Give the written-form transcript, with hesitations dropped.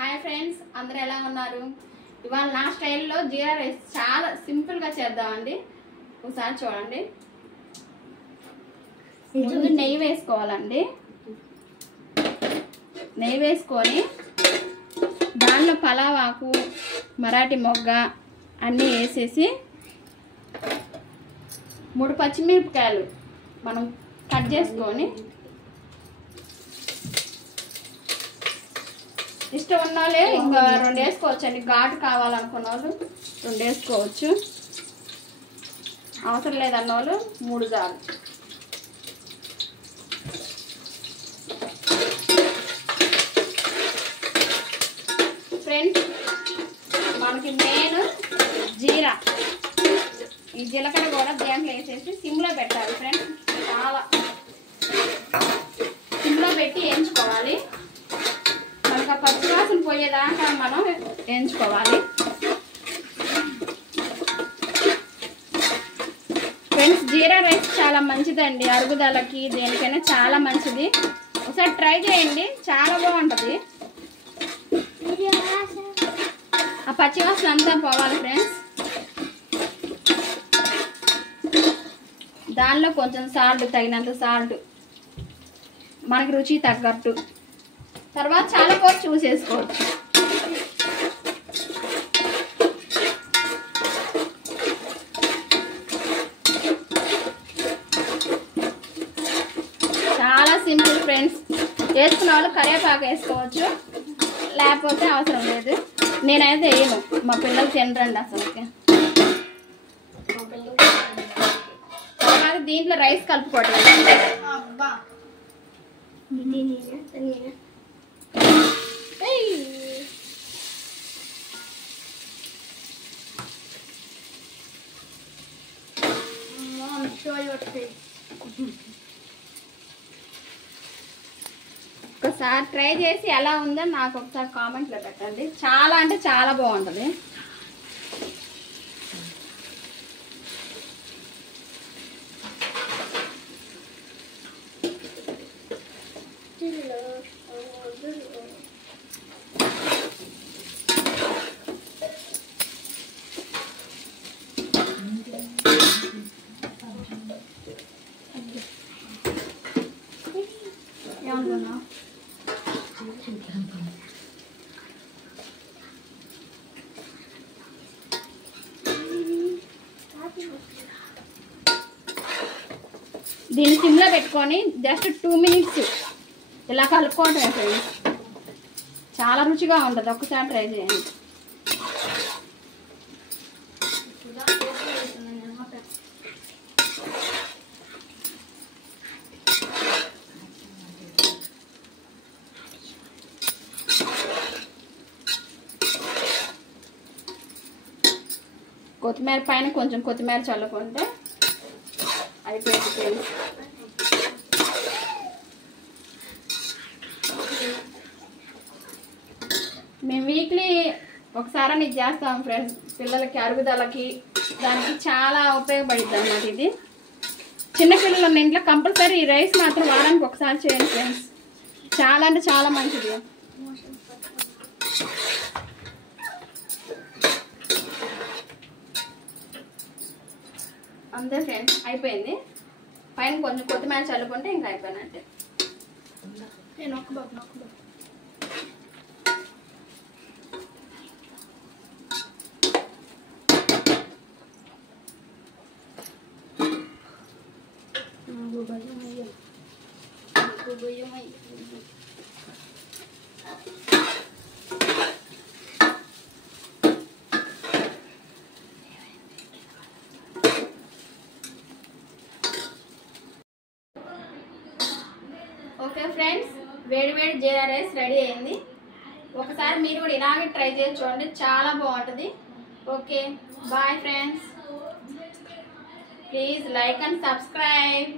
Hi friends, అందరూ ఎలా ఉన్నారు? ఇవాళ నా స్టైల్లో జీరా రైస్ చాలా సింపుల్గా చేద్దామండి. ఒకసారి చూడండి. ముందు నెయ్యి వేసుకోవాలండి. నెయ్యి వేసుకొని దానిలో పలావాకు, మరాఠీ మొగ్గ అన్నీ వేసేసి 3 పచ్చిమిరపకాయలు మనం కట్ చేసుకొని, ఇష్టం ఉన్న వాళ్ళే ఇంకా 2 వేసుకోవచ్చు అండి. ఘాటు కావాలనుకున్న వాళ్ళు 2 వేసుకోవచ్చు, అవసరం లేదన్న వాళ్ళు 3 చాలు. ఫ్రెండ్స్, మనకి మెయిన్ జీరా, ఈ జీలకర్ర కూడా దేంట్లో వేసేసి సిమ్లో పెట్టాలి ఫ్రెండ్స్. చాలా సిమ్లో పెట్టి వేయించుకోవాలి. మనకు పచ్చివాసన పోయేదాకా మనం వేయించుకోవాలి. ఫ్రెండ్స్, జీరా రైస్ చాలా మంచిదండి, అరుగుదలకి దేనికైనా చాలా మంచిది. ఒకసారి ట్రై చేయండి, చాలా బాగుంటుంది. ఆ పచ్చివాసన అంతా పోవాలి ఫ్రెండ్స్. దానిలో కొంచెం సాల్ట్, తగినంత సాల్ట్, మనకి రుచి తగ్గట్టు. తర్వాత చాలా కూడా చూసేసుకోవచ్చు. చాలా సింపుల్ ఫ్రెండ్స్. వేసుకున్న వాళ్ళు కరివేపాకు వేసుకోవచ్చు, లేకపోతే అవసరం లేదు. నేనైతే వేయను, మా పిల్లలు తినరండి అసలుకి. తర్వాత దీంట్లో రైస్ కలుపుకోవడం. ఒకసారి ట్రై చేసి ఎలా ఉందో నాకు ఒకసారి కామెంట్లో పెట్టండి. చాలా అంటే చాలా బాగుంటుంది. దీన్ని సిమ్లో పెట్టుకొని జస్ట్ 2 మినిట్స్ ఇలా కలుపుకోవటమే ఫ్రెండ్స్. చాలా రుచిగా ఉంటుంది, ఒక్కసారి ట్రై చేయండి. కొత్తిమీర పైన కొంచెం కొత్తిమీర చల్లుకుంటే అయిపోయింది ఫ్రెండ్స్. మేము వీక్లీ ఒకసారి ఇది చేస్తాం ఫ్రెండ్స్. పిల్లలకి అరుగుదలకి దానికి చాలా ఉపయోగపడుతుంది అన్నమాట. ఇది చిన్నపిల్లలు ఉన్న ఇంట్లో కంపల్సరీ ఈ రైస్ మాత్రం వారానికి ఒకసారి చేయండి ఫ్రెండ్స్. చాలా అంటే చాలా మంచిది. అంతే ఫ్రెండ్స్, అయిపోయింది. పైన కొంచెం కొత్తిమీర చల్లుకుంటే ఇంకా అయిపోయినట్టే. ఓకే ఫ్రెండ్స్, వేడి వేడి జీరా రైస్ రెడీ అయింది. ఒకసారి మీరు కూడా ఇలాగే ట్రై చేసి చూడండి, చాలా బాగుంటుంది. Okay, bye friends. Please like and subscribe.